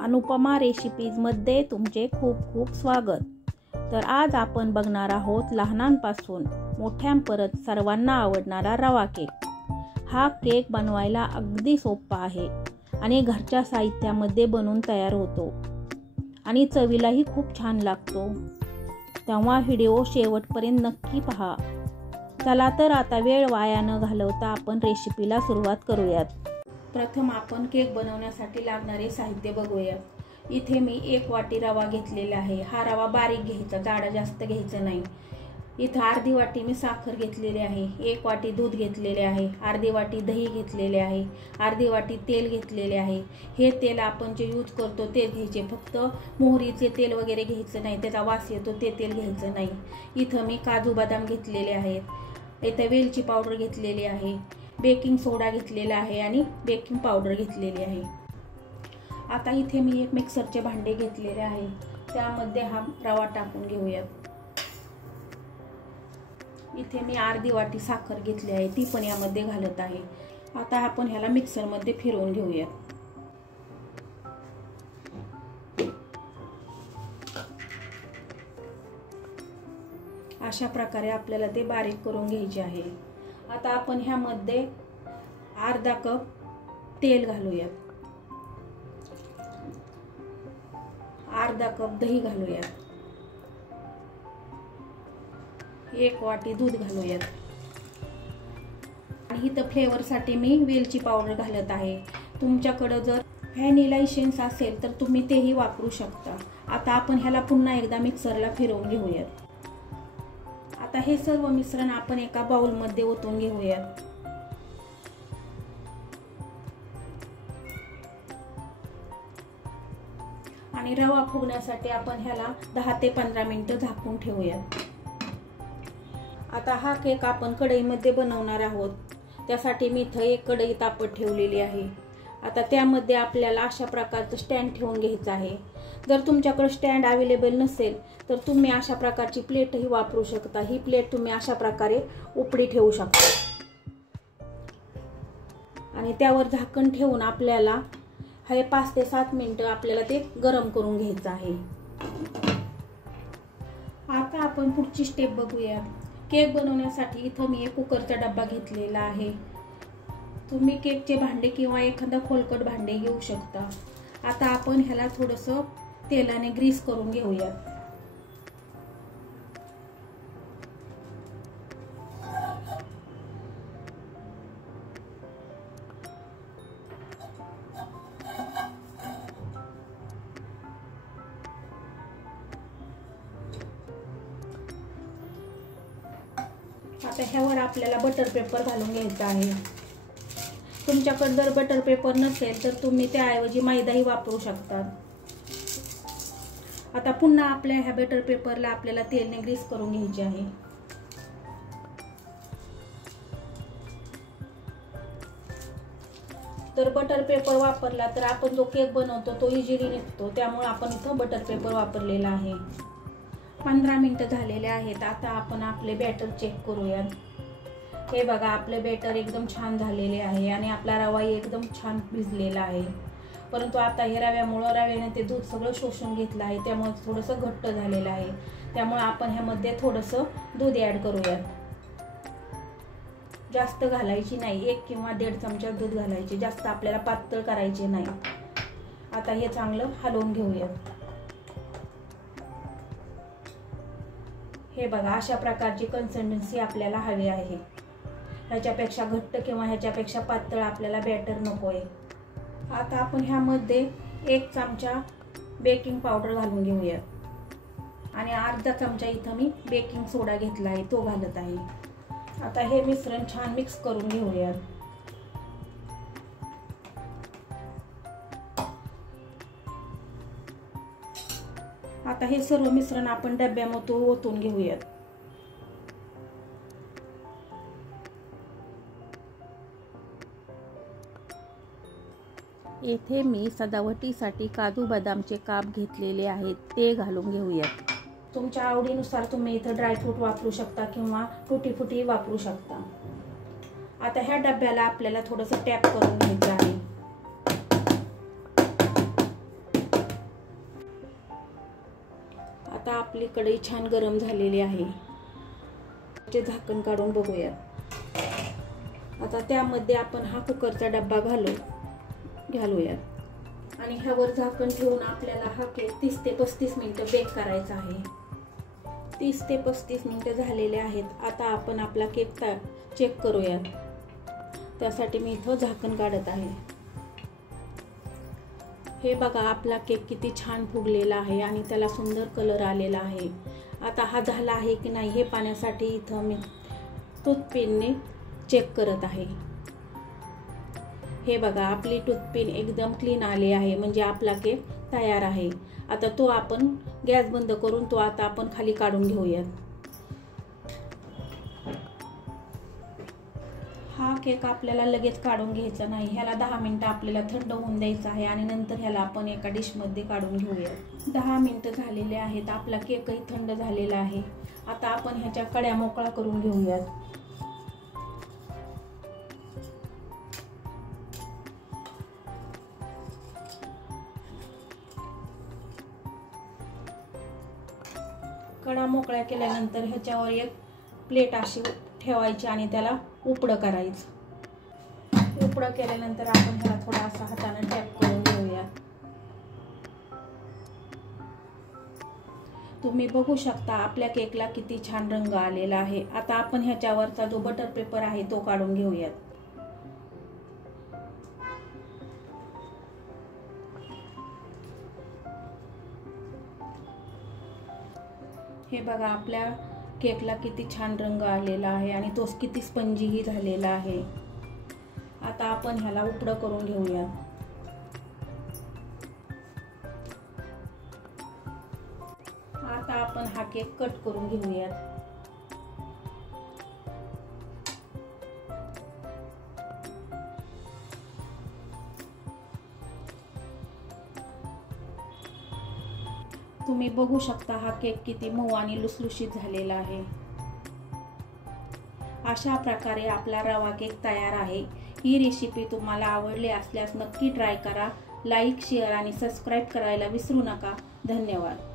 अनुपमा रेसिपीजमध्ये तुमचे खूप खूप स्वागत. तर आज आपण बघणार आहोत लहानांपासून मोठ्यांपर्यंत सर्वांना आवडणारा रवा केक. हा केक बनवायला अगदी सोपा आहे आणि घरच्या साहित्यामध्ये बनवून तयार होतो आणि चवीलाही खूप छान लागतो. तेव्हा व्हिडिओ शेवटपर्यंत नक्की पहा. चला तर आता वेळ वाया न घालवता आपण रेसिपीला सुरुवात करूयात. प्रथम आपण केक बनवण्यासाठी लागणारे साहित्य बघूया. इथे मी 1 वाटी रवा घेतलेला आहे. हा रवा बारीक घ्यायचा, जाडा जास्त घ्यायचं नाही. इथं अर्धी वाटी मी साखर घेतलेली आहे, 1 वाटी दूध घेतलेले आहे, अर्धी वाटी दही घेतलेले आहे, अर्धी वाटी तेल घेतलेले आहे. हे तेल आपण जे यूज करतो ते घ्यायचे, फक्त मोहरीचे तेल वगैरे घ्यायचं नाही, त्याचा वास येतो ते तेल घ्यायचं नाही. इथं मी काजू बदाम घेतलेले आहेत. इथं वेलची पावडर घेतलेली आहे, बेकिंग सोडा घेतलेला आहे आणि बेकिंग पावडर घेतलेली आहे. आता इथे मी एक मिक्सरचे भांडे घेतलेले आहे, त्यामध्ये हा रवा टाकून घेऊयात. इथे मी अर्धी वाटी साखर घेतली आहे, ती पण यामध्ये घालत आहे. आता आपण ह्याला मिक्सरमध्ये फिरवून घेऊयात. अशा प्रकारे आपल्याला ते बारीक करून घ्यायचे आहे. आता आपण ह्यामध्ये अर्धा कप तेल घालूयात, अर्धा कप दही घालूयात, 1 वाटी दूध घालूयात आणि इथं फ्लेवरसाठी मी वेलची पावडर घालत आहे. तुमच्याकडे जर व्हॅनिला इसेन्स असेल तर तुम्ही तेही वापरू शकता. आता आपण ह्याला पुन्हा एकदा मिक्सरला फिरवून घेऊयात. आता हे सर्व मिश्रण आपण एका बाउलमध्ये ओतून घेऊयात. आणि रवा फुगण्यासाठी आपण ह्याला 10 ते 15 मिनिटं झाकून ठेवूयात. आता हा केक आपण कढईमध्ये बनवणार आहोत, त्यासाठी मी इथं एक कढई तापत ठेवलेली आहे. आता त्यामध्ये आपल्याला अशा प्रकारचं स्टँड ठेवून घ्यायचं आहे. जर तुमच्याकडे स्टँड अवेलेबल नसेल तर तुम्ही अशा प्रकारची प्लेटही वापरू शकता. ही प्लेट तुम्ही अशा प्रकारे उपडी ठेवू शकता आणि त्यावर झाकण ठेवून आपल्याला हे 5 ते 7 मिनिटं आपल्याला ते गरम करून घ्यायचं आहे. आता आपण पुढची स्टेप बघूया. केक बनवण्यासाठी इथं मी एक कुकरचा डब्बा घेतलेला आहे. तुम्ही केकचे भांडे किंवा एखादा खोलकट भांडे घेऊ शकता. आता आपण ह्याला थोडंसं तेलाने ग्रीस करून घेऊया. आता ह्यावर आपल्याला बटर पेपर घालून घ्यायचा आहे. तुमच्याकडे जर बटर पेपर नसेल तर तुम्ही त्याऐवजी मैदाही वापरू शकता. आता पुन्हा आपल्या ह्या बटर पेपरला आपल्याला तेलने ग्रीस करून घ्यायचे आहे. तर बटर पेपर वापरला तर आपण जो केक बनवतो तो इझिली निघतो, त्यामुळे आपण इथं बटर पेपर वापरलेला आहे. 15 मिनिटं झालेले आहेत. आता आपण आपले बॅटर चेक करूयात. हे बघा, आपले बॅटर एकदम छान झालेले आहे आणि आपला रवाही एकदम छान भिजलेला आहे. परंतु आता हे रव्याने ते दूध सगळं शोषून घेतलं आहे, त्यामुळे थोडंसं घट्ट झालेलं आहे. त्यामुळे आपण ह्यामध्ये थोडंसं दूध ॲड करूयात. जास्त घालायची नाही, 1 किंवा 1.5 चमचा दूध घालायचे, जास्त आपल्याला पातळ करायचे नाही. आता हे चांगलं हलवून घेऊयात. हे बघा, अशा प्रकारची कन्सिस्टन्सी आपल्याला हवी आहे. ह्याच्यापेक्षा घट्ट किंवा ह्याच्यापेक्षा पातळ आपल्याला बॅटर नको आहे. आता आपण ह्यामध्ये 1 चमचा बेकिंग पावडर घालून घेऊयात आणि अर्धा चमचा इथं मी बेकिंग सोडा घेतला आहे, तो घालत आहे. आता हे मिश्रण छान मिक्स करून घेऊयात. आता हे सर्व मिश्रण आपण डब्यामध्ये ओतून घेऊयात. येथे मी सजावटीसाठी काजू बदामचे काप घेतलेले आहेत, ते घालून घेऊयात. तुमच्या आवडीनुसार तुम्ही इथं ड्रायफ्रूट वापरू शकता किंवा टुटी फुटी वापरू शकता. आता ह्या डब्याला आपल्याला थोडंसं टॅप करून घ्यायचं आहे. आता आपली कढई छान गरम झालेली आहे. ते झाकण काढून बघूया. आता त्यामध्ये आपण हा कुकरचा डब्बा घालूया आणि ह्यावर झाकण ठेवून आपल्याला हा केक 30 ते 35 मिनिटं बेक करायचा आहे. 30 ते 35 मिनिटं झालेले आहेत. आता आपण आपला केक चेक करूया. त्यासाठी मी इथं झाकण काढत आहे. हे बघा, आपला केक किती छान फुगलेला आहे आणि त्याला सुंदर कलर आलेला आहे. आता हा झाला आहे की नाही हे पाहण्यासाठी इथं मी टूथपिनने चेक करत आहे. हे बघा, आपली टूथपिन एकदम क्लीन आली आहे, म्हणजे आपला केक तयार आहे. आता तो आपण गॅस बंद करून तो आता आपण खाली काढून घेऊया. हा केक आपल्याला लगेच काढून घ्यायचा नाही. ह्याला 10 मिनिटं आपल्याला थंड होऊन द्यायचं आहे आणि नंतर ह्याला आपण एका डिशमध्ये काढून घेऊया. 10 मिनिटं झालेले आहेत. आपला केकही थंड झालेला आहे. आता आपण ह्याच्या कड्या मोकळा करून घेऊयात. कडा मोकळ्या केल्यानंतर ह्याच्यावर एक प्लेट अशी ठेवायची आणि त्याला उपडं करायचं. उपडं केल्यानंतर आपण ह्याला थोडा असा हाताने टॅप करून घेऊया. तुम्ही बघू शकता आपल्या केकला किती छान रंग आलेला आहे. आता आपण ह्याच्यावरचा जो बटर पेपर आहे तो काढून घेऊयात. हे बघा, आपल्या केकला किती छान रंग आलेला आहे आणि तो किती स्पंजीही झालेला आहे. आता आपण ह्याला उपडं करून घेऊया. आता आपण हा केक कट करून घेऊयात. तुम्ही बघू शकता हा केक किती मऊ आणि लुसलुशीत झालेला आहे. अशा प्रकारे आपला रवा केक तयार आहे. ही रेसिपी तुम्हाला आवडली असल्यास नक्की ट्राय करा. लाईक, शेअर आणि सबस्क्राईब करायला विसरू नका. धन्यवाद.